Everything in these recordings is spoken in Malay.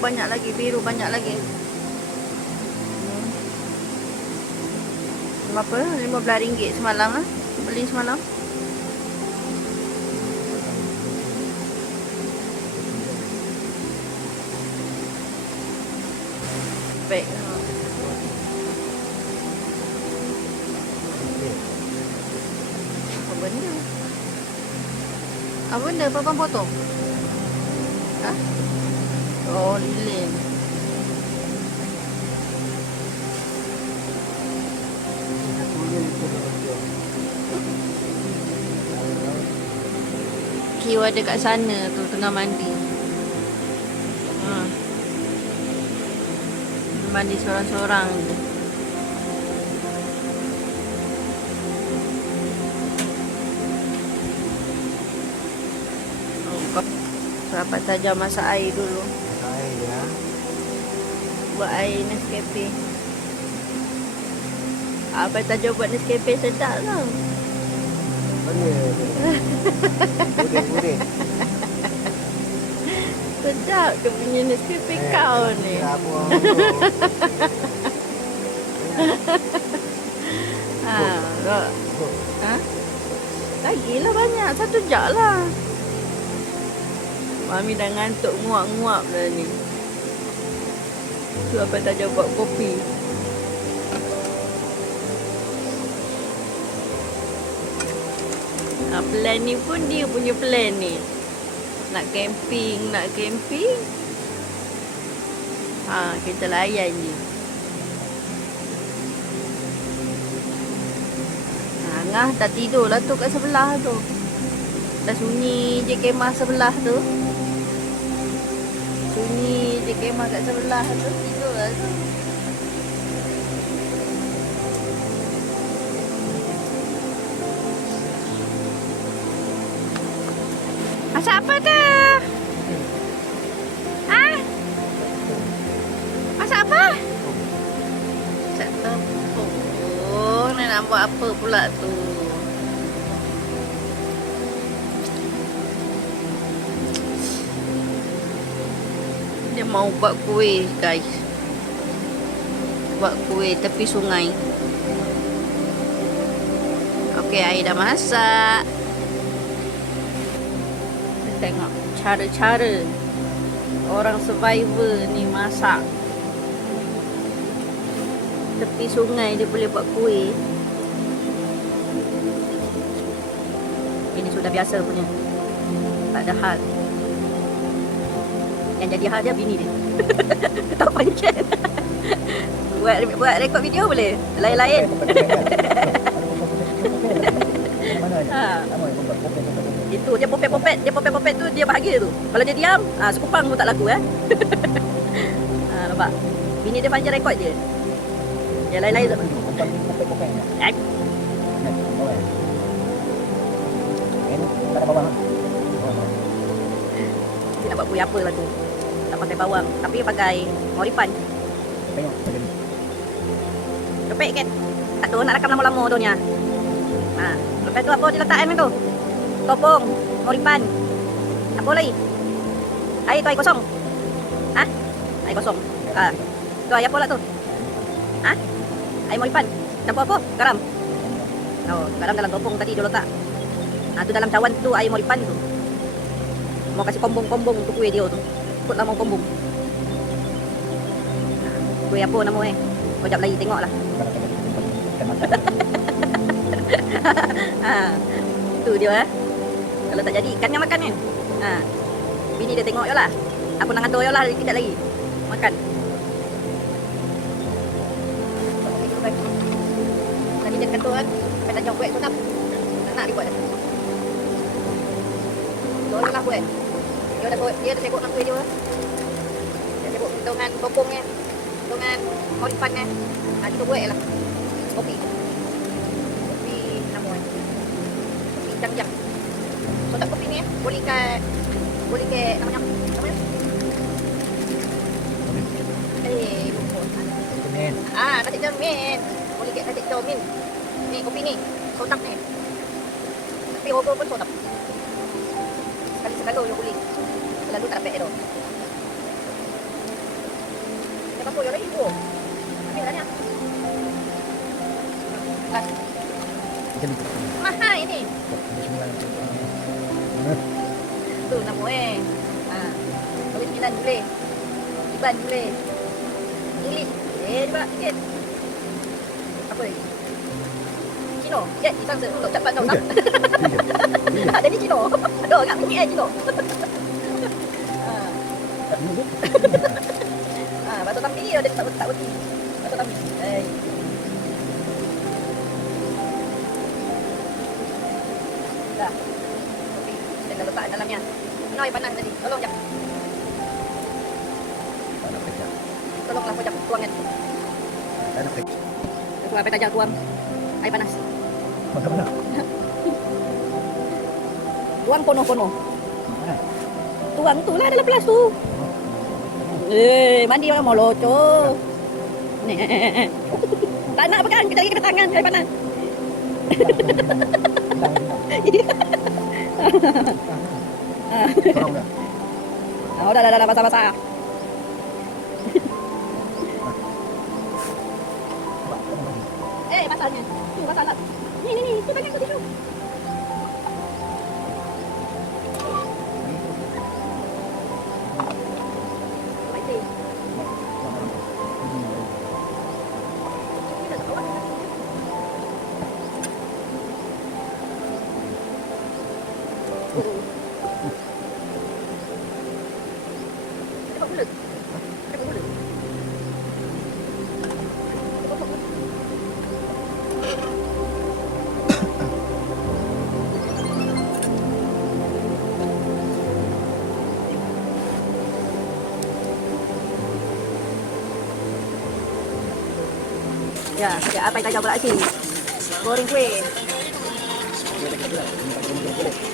banyak lagi, biru banyak lagi. Berapa? RM15 semalam lah. Beli semalam. Baik. Apa benda? Apa benda? Apa potong? Ha? Oh, lilin. Kiu ada kat sana tu, tengah mandi. Mandi seorang-seorang je. Berapa saja masak air dulu. Masak air ya. Buat air Nescafe. Apa saja buat Nescafe sedap lah. Boleh. Sedap ke punya Nescafe kau ni. Ha? Lagilah banyak. 1 jam lah. Mami dah ngantuk nguap-nguap dah ni. Tu apa saja buat kopi. Plan ni pun dia punya plan ni. Nak camping. Kita layan je. Ngah tak tidur lah tu kat sebelah tu. Dah sunyi je kemah sebelah tu. Sunyi je kemah kat sebelah tu. Tidur lah tu. Masak apa tu? Ha? Masak apa? Masak tepung. Ni nak buat apa pula tu? Dia mau buat kuih, guys. Buat kuih tepi sungai. Okey, air dah masak. Tengok cara-cara orang survivor ni masak. Tepi sungai dia boleh buat kuih. Ini sudah biasa punya. Tak ada hal. Yang jadi hal dia bini dia. Tak pancet. buat rekod video boleh. Lain-lain. Itu dia popet tu dia bahagia tu. Kalau dia diam, sekupang pun tak laku nampak. Bini dia panjang rekod je. Yang lain-lain tak. Dia nak buat kuih apa lah tu. Tak pakai bawang, tapi pakai moripan. Lepek kan? Tak tu nak rakam lama-lama tu nya. Lepas tu apa dia letakkan tu? Topung, moripan. Apa lagi? Air tu air kosong. Air kosong. Tu air apa lah tu? Air moripan. Campur apa? Garam. Oh, garam dalam topung tadi dia letak. Tu dalam cawan tu air moripan tu. Mau kasih kombong-kombong tu kuih dia tu. Ikut lah mau kombong. Kuih apa nama Kau jap lagi tengoklah. Tu dia Kalau tak jadi ikan yang makan kan. Bini dia tengok je lah. Aku nak atur je lah kejap lagi. Makan. Tadi dia kantor kan. Sampai tak jauh buat sunap. Nak dia buat dah. Tolong lah buat. Dia dah sibuk nak kuih dia. Dia sibuk dengan topong ni. Dengan moripan ni. Kita buat lah. Kopi. Kopi nama kan. Kopi jam-jam. Sodak kopi ni boleh ke namanya. Nasi cermin. Boleh ke nasi cermin. Ni kopi ni. Sodak ni. Tapi rogo pun sodak. Sekali-sekala je boleh. Selalu tak dapat tu. yang lain ibu. Ambil lah ni. Macam ni. Mahal ini. Tu nama Kawin 9 boleh. Iban boleh. English juga sikit. Apa lagi? Cino. Ya, isang untuk cepat kau tak. Ada ni Cino. Ada agak bunyi Cino. Batu tampi ada tak berhenti. Batu tampi. Dah. Okey, kita dah letak dalamnya. Ini air panas tadi. Tolong jap. Tak nak pecah. Tolonglah kau jap tuangkan. Tak nak pecah. Tuang air tajam tuang. Air panas. Mana? Tuang pono-pono. Mana? Tuang tu lah dalam gelas tu. Mandi orang mau loco. Ni. Tak nak pegang, kita lagi ke tangan air panas. Tolong dah. Oh, dah basah-basah. Masalahnya. Tu masalah. Ni, tu banyak tu tisu. Baik. Kita tak tahu. Ada gula. Ada gula. Ya, ada apa yang tajam pula sini? Goreng kuih.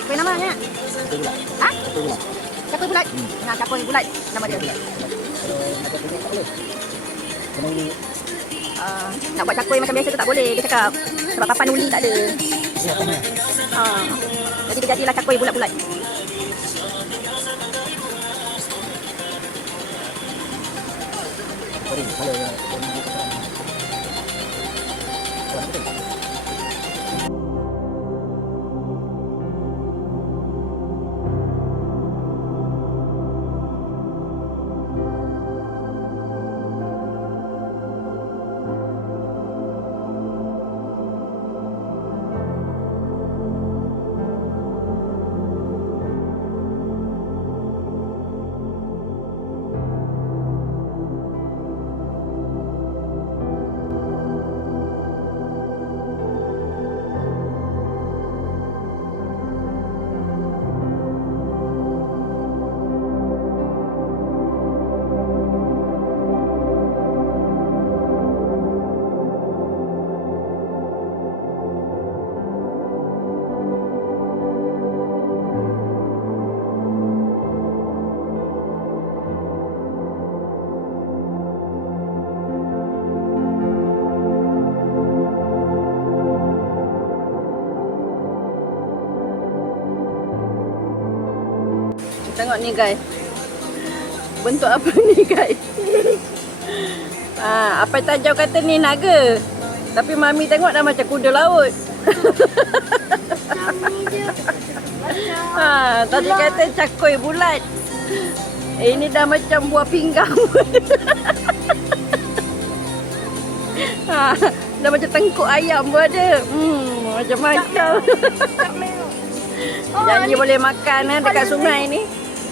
Kuih namanya? Ha? Cakui bulat. Nah, cakui bulat nama dia. Nak buat cakui macam biasa tu tak boleh, dia cakap. Sebab papan uli tak ada. Jadi dia jadilah cakui bulat-bulat. Tengok ni guys. Bentuk apa ni guys? Apa tajau kata ni naga. Tapi mami tengok dah macam kuda laut. Tadi kata cakui bulat. Ini dah macam buah pinggang. Dah macam tengkuk ayam pun ada. Macam-macam. Janji boleh makan dekat sungai ni.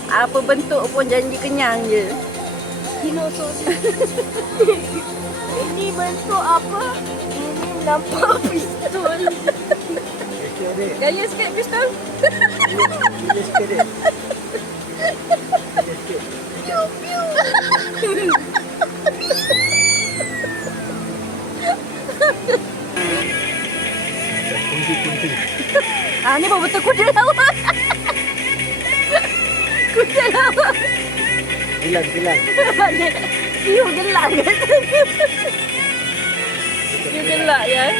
Apa bentuk pun janji kenyang je. Dinosaur. Ini bentuk apa? Ini nampak pistol. Gaya sikit pistol. Piu piu. Ni pun betul kuda laut. Kuda laut. Hilang. Siu gelak kan? Siu gelak ya.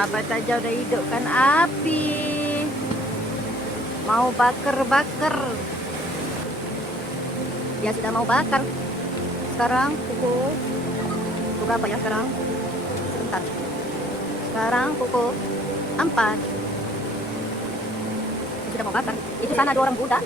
Abang Tajau dah hidupkan api. Mau bakar. Dia sudah mau bakar. Sekarang pukul berapa ya sekarang? Sebentar. Sekarang pukul 4. Sudah mau bakar. Itu sana ada orang Buddha.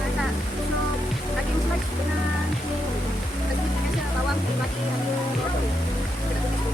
Masak tusuk daging slice dengan kasih minyak bawang, mati, onion. Kita tumis dulu.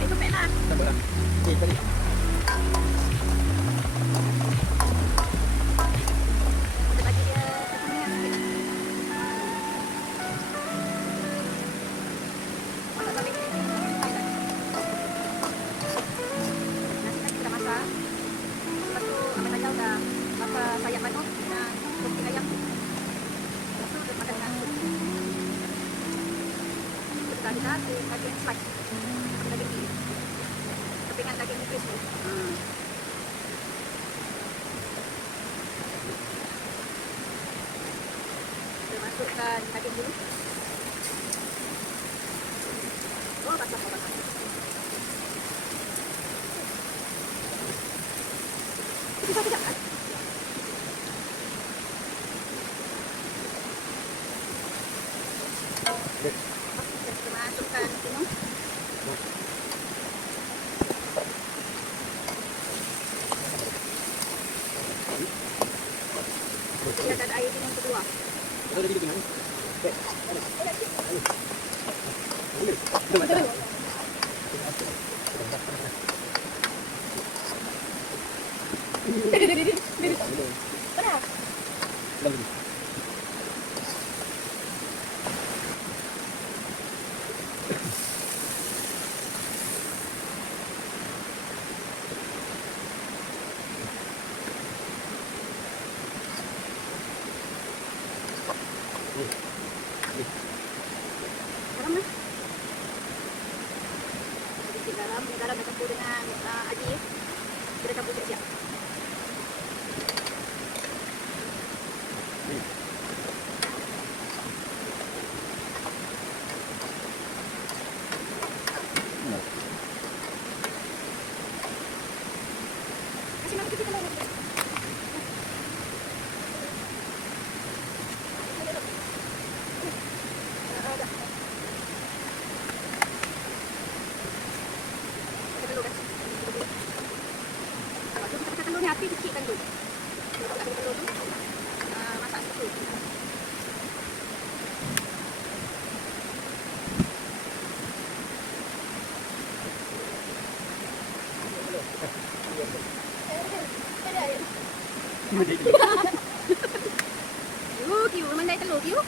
Itu pena. Kita bagi dia minyak sikit. Masak sampai gini. Nasi tadi kita masak. Lepas tu Abang Najah dah bakar sayap manuk dan kopi ayam. Lepas tu dia makan dengan sup. Kita ada daging slice. Daging ni. Kepingan daging ni crispy. Kita masukkan daging dulu. Oh, basah. Sekejap. Kita masukkan timun. Kita ada air timun kedua. Garam lah. Sedikit garam. Garam dah campur dengan aji. Kita campur siap-siap. Kasih makan kita lagi. Api kecilkan tu. Letakkan telur tu. Masak situ. Kiu, mandai telur kiu.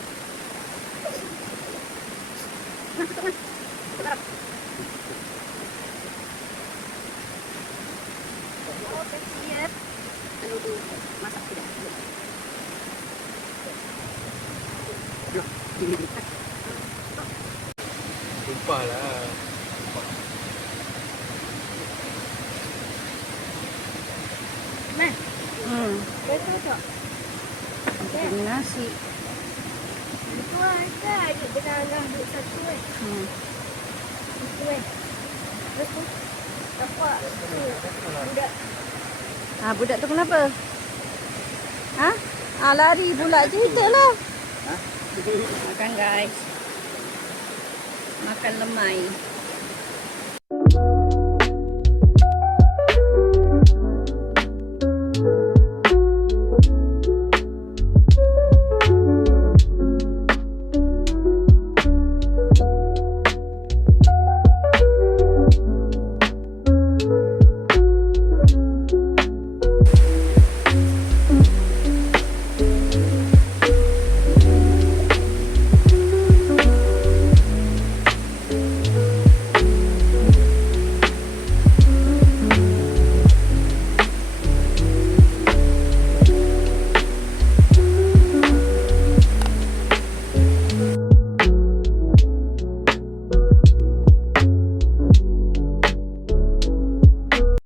Nah, tutup nah. Tutup garam. Siap. Telur tu masak sudah. Lupa lah. Hmm. Betul tak? Ini nasi. Itu ada adik benang duduk satu kan. Itu kan. Lepas tu, nampak tu budak. Budak tu kenapa? Lari pula cerita lah. Makan guys. Makan lemai.